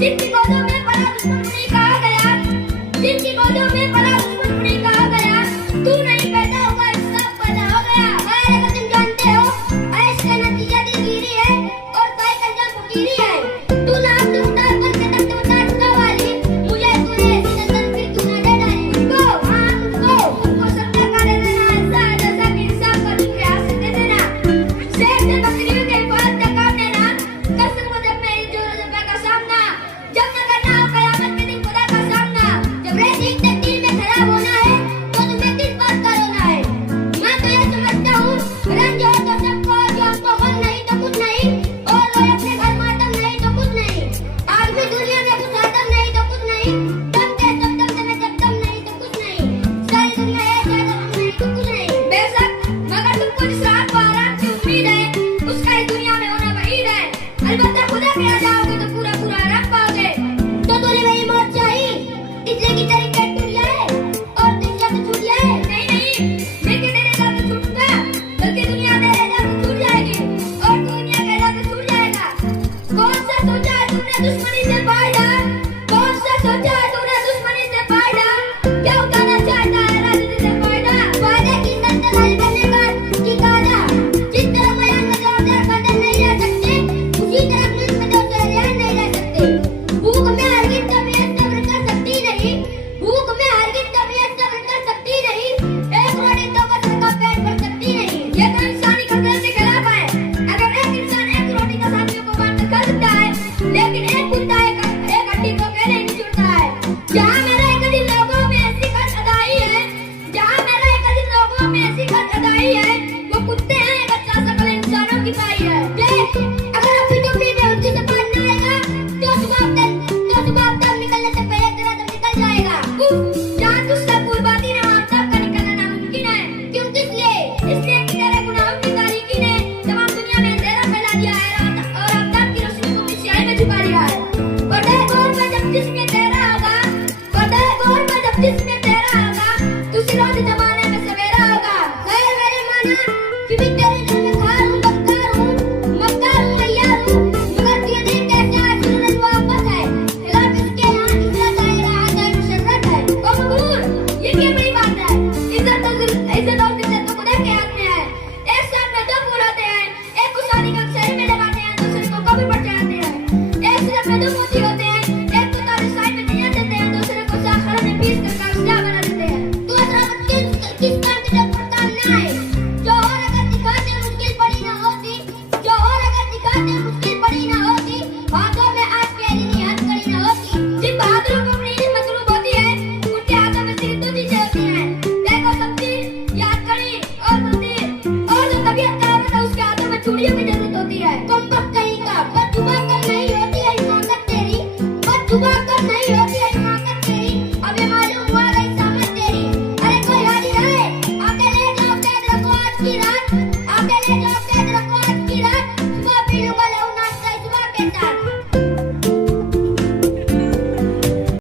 जिनकी गोदों में पला दुश्मन नहीं कहा गया, जिनकी गोदों में पला दुश्मन नहीं कहा गया, तू नहीं पैदा हुआ इंसाफ पैदा हो गया। हमारे को तुम जानते हो ऐसे नतीजा दिलगिरी है और कोई कंजर फकीरी है। तू नाम तू उतार कर के तक उतार वाली मुझे तूने ऐसी नजर फिर तू ना दे डाली मुझको। हाँ तुमको सत्ता का दे देना ऐसा जैसा कि इंसाफ का तुम प्रयास दे देना। शेर से बकरियों के हिफाजत का काम लेना कसम को जब मेरी जरूरत का सामना जब न करना हो कयामत के दिन खुदा का सामना। जब रेती तकदीर में खराब होना है तो तुम्हें किस बात का रोना है। मैं तो ये समझता हूँ रंज हो तो सबको जो हमको गम नहीं तो कुछ नहीं और रोए अपने घर मातम नहीं तो कुछ नहीं। आज भी दुनिया में कुछ आदम नहीं तो कुछ नहीं। दम के सब दम से जब दम नहीं तो कुछ नहीं। सारी दुनिया है ज्यादा हम नहीं तो कुछ नहीं। बेशक मगर तुमको जिस रात को आराम की उम्मीद है उसका ही दुनिया में होना वहीद है। अलबत्ता खुदा के आ जाओगे तो पूरा पूरा आराम पाओगे। तो तूने मेरी मौत चाही इसलिए कि तेरी पेट टूट जाए और दुनिया तो छूट जाए। नहीं नहीं मैं कि तेरे साथ तो छूटूंगा बल्कि दुनिया तेरे साथ तो छूट जाएगी और दुनिया के साथ तो छूट जाएगा। कौन सा सोचा है तूने दुश्मनी से फायदा, कौन सा सोचा है तूने दुश्मनी से फायदा, क्या उठाना चाहता है राजनीति से फायदा। फायदे की संतनाई करने का की कादा जिस तरह बयान में जोरदार कदम नहीं रह सकते उसी तरह मुल्क में दो चेहरे नहीं रह सकते। भूख में हरगिज़ तबीयत सब्र कर सकती नहीं, भूख में हरगिज़ तबीयत सब्र कर सकती नहीं। एक रोटी तो बस उनका पेट भर सकती नहीं। ये तो इंसानी खतरे के खिलाफ है। अगर एक इंसान एक रोटी का साथियों को बांट कर खा सकता है लेकिन एक कुत्ता एक हड्डी को अकेले नहीं छुड़ता है। जहाँ मेरे एक दिन लोगों में ऐसी खत अदाई है, जहाँ मेरे एक दिन लोगों में ऐसी खत अदाई है वो कुत्ते हैं एक अच्छा सकल इंसानों की पाई है। देख अगर अपनी टोपी में उनकी से पानी ना आएगा तो सुबह तब निकलने से पहले तेरा दम निकल जाएगा। जहाँ तुझसे कोई बात ही ना हो तब का निकलना नामुमकिन है। क्यों किस लिए? इसलिए कि तेरे गुनाहों की तारीकी ने तमाम दुनिया में अंधेरा फैला दिया है और आफ्ताब की रोशनी को स्याही में छुपा दिया है। पर्दे गौर में जब जिस्म तेरा होगा, पर्दे गौर में जब जिस्म तेरा होगा तो सिरों से जमाने में सवेरा होगा। खैर मेरे माना कि भी तेरे दिल में खार हूँ बदकार हूँ मक्कार हूँ अय्यार हूँ मगर तुझे देख कैसे आज सूरज वापस है। खिलाफ इसके यहाँ इज्जत है राहत है मुशर्रत है। ओ मकबूल ये क्या बड़ी बात है। इज्जत और जिल्लत तो खुदा के हाथ में है। एक साथ में दो फूल होते हैं, एक को शादी का शहर में लगाते हैं दूसरे को कब्र पर चढ़ाते हैं। एक सिर्फ में दो मोती